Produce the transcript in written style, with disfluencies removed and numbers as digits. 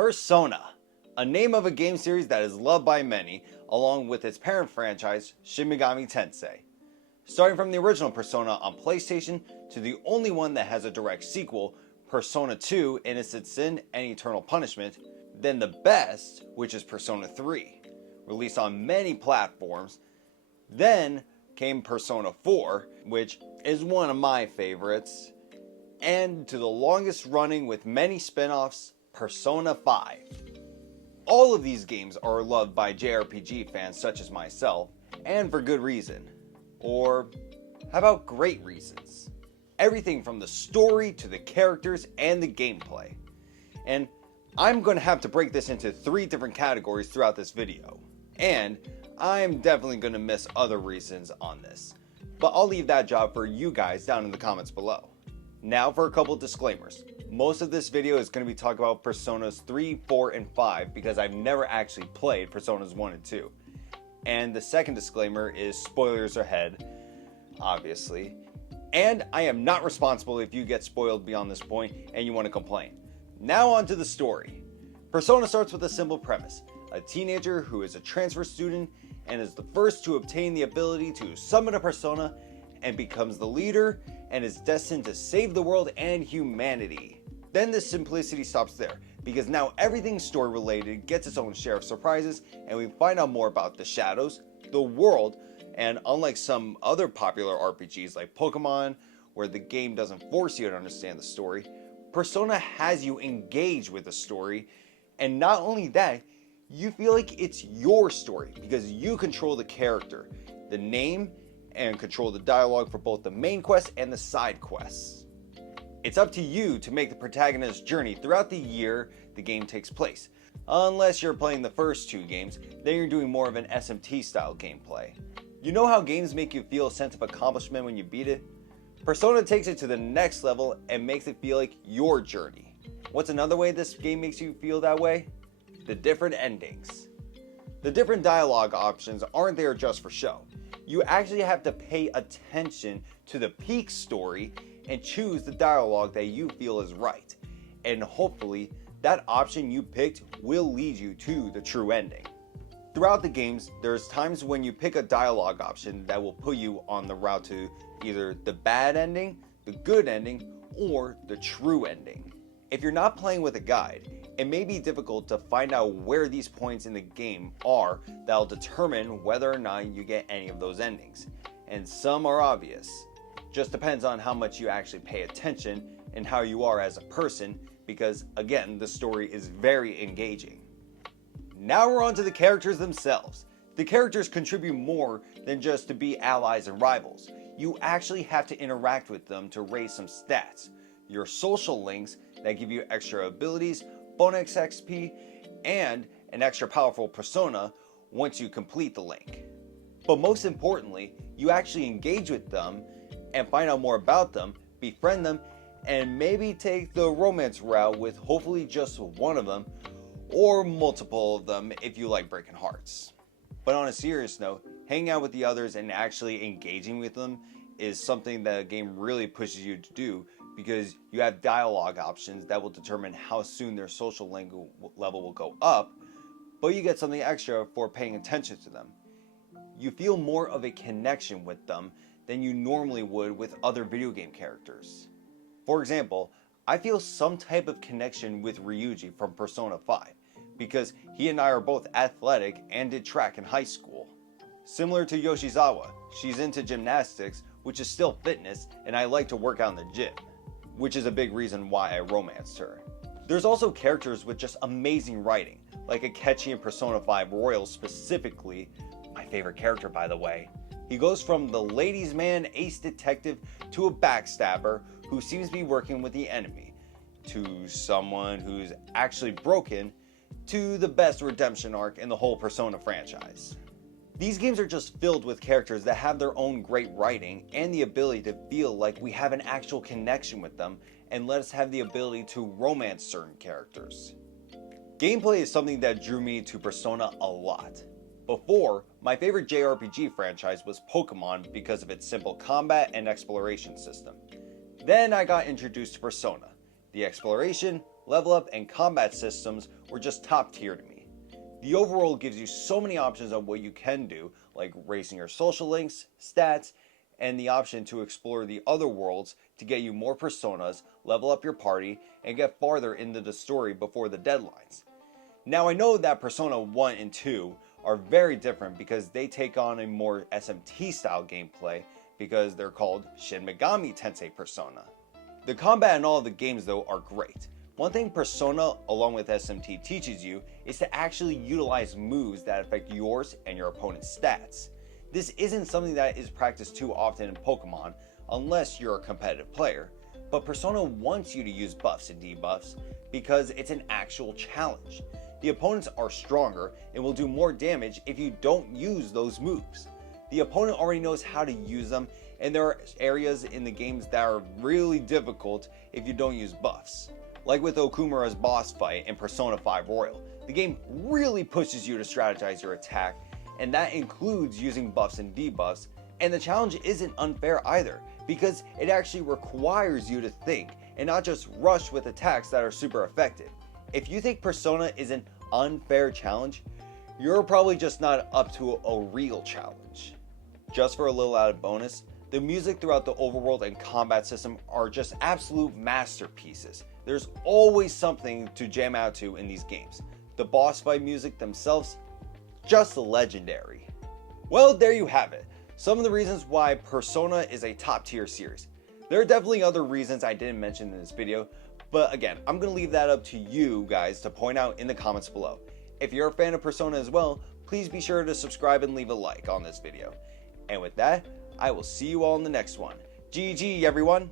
Persona, a name of a game series that is loved by many, along with its parent franchise, Shin Megami Tensei. Starting from the original Persona on PlayStation to the only one that has a direct sequel, Persona 2 Innocent Sin and Eternal Punishment, then the best, which is Persona 3, released on many platforms. Then came Persona 4, which is one of my favorites, and to the longest running with many spin-offs, Persona 5. All of these games are loved by JRPG fans such as myself, and for good reason. Or how about great reasons? Everything from the story to the characters and the gameplay. And I'm going to have to break this into 3 different categories throughout this video. And I'm definitely going to miss other reasons on this. But I'll leave that job for you guys down in the comments below. Now for a couple disclaimers. Most of this video is going to be talking about Personas 3, 4, and 5 because I've never actually played Personas 1 and 2. And the second disclaimer is spoilers ahead, obviously. And I am not responsible if you get spoiled beyond this point and you want to complain. Now on to the story. Persona starts with a simple premise. A teenager who is a transfer student and is the first to obtain the ability to summon a persona and becomes the leader and is destined to save the world and humanity. Then the simplicity stops there, because now everything story related gets its own share of surprises and we find out more about the shadows, the world, and unlike some other popular RPGs like Pokemon, where the game doesn't force you to understand the story, Persona has you engage with the story, and not only that, you feel like it's your story because you control the character, the name, and control the dialogue for both the main quest and the side quests. It's up to you to make the protagonist's journey throughout the year the game takes place. Unless you're playing the first 2 games, then you're doing more of an SMT style gameplay. You know how games make you feel a sense of accomplishment when you beat it? Persona takes it to the next level and makes it feel like your journey. What's another way this game makes you feel that way? The different endings. The different dialogue options aren't there just for show. You actually have to pay attention to the peak story and choose the dialogue that you feel is right. And hopefully, that option you picked will lead you to the true ending. Throughout the games, there's times when you pick a dialogue option that will put you on the route to either the bad ending, the good ending, or the true ending. If you're not playing with a guide, it may be difficult to find out where these points in the game are that'll determine whether or not you get any of those endings. And some are obvious. Just depends on how much you actually pay attention and how you are as a person, because again, the story is very engaging. Now we're on to the characters themselves. The characters contribute more than just to be allies and rivals. You actually have to interact with them to raise some stats. Your social links that give you extra abilities, bonus XP, and an extra powerful persona once you complete the link. But most importantly, you actually engage with them and find out more about them, befriend them, and maybe take the romance route with hopefully just one of them, or multiple of them if you like breaking hearts. But on a serious note, hanging out with the others and actually engaging with them is something that a game really pushes you to do, because you have dialogue options that will determine how soon their social level will go up, but you get something extra for paying attention to them. You feel more of a connection with them than you normally would with other video game characters. For example, I feel some type of connection with Ryuji from Persona 5, because he and I are both athletic and did track in high school. Similar to Yoshizawa, she's into gymnastics, which is still fitness, and I like to work out in the gym, which is a big reason why I romanced her. There's also characters with just amazing writing, like Akechi in Persona 5 Royal specifically, my favorite character by the way. He goes from the ladies' man ace detective to a backstabber who seems to be working with the enemy, to someone who's actually broken, to the best redemption arc in the whole Persona franchise. These games are just filled with characters that have their own great writing and the ability to feel like we have an actual connection with them and let us have the ability to romance certain characters. Gameplay is something that drew me to Persona a lot. Before, my favorite JRPG franchise was Pokemon because of its simple combat and exploration system. Then I got introduced to Persona. The exploration, level up and combat systems were just top tier to me. The overworld gives you so many options on what you can do, like racing your social links, stats, and the option to explore the other worlds to get you more personas, level up your party, and get farther into the story before the deadlines. Now I know that Persona 1 and 2 are very different because they take on a more SMT style gameplay because they're called Shin Megami Tensei Persona. The combat in all of the games though are great. One thing Persona along with SMT teaches you is to actually utilize moves that affect yours and your opponent's stats. This isn't something that is practiced too often in Pokemon unless you're a competitive player, but Persona wants you to use buffs and debuffs because it's an actual challenge. The opponents are stronger and will do more damage if you don't use those moves. The opponent already knows how to use them, and there are areas in the games that are really difficult if you don't use buffs. Like with Okumura's boss fight in Persona 5 Royal, the game really pushes you to strategize your attack, and that includes using buffs and debuffs, and the challenge isn't unfair either, because it actually requires you to think and not just rush with attacks that are super effective. If you think Persona is an unfair challenge, you're probably just not up to a real challenge. Just for a little added bonus, the music throughout the overworld and combat system are just absolute masterpieces. There's always something to jam out to in these games. The boss fight music themselves, just legendary. Well, there you have it. Some of the reasons why Persona is a top tier series. There are definitely other reasons I didn't mention in this video, but again, I'm going to leave that up to you guys to point out in the comments below. If you're a fan of Persona as well, please be sure to subscribe and leave a like on this video. And with that, I will see you all in the next one. GG everyone!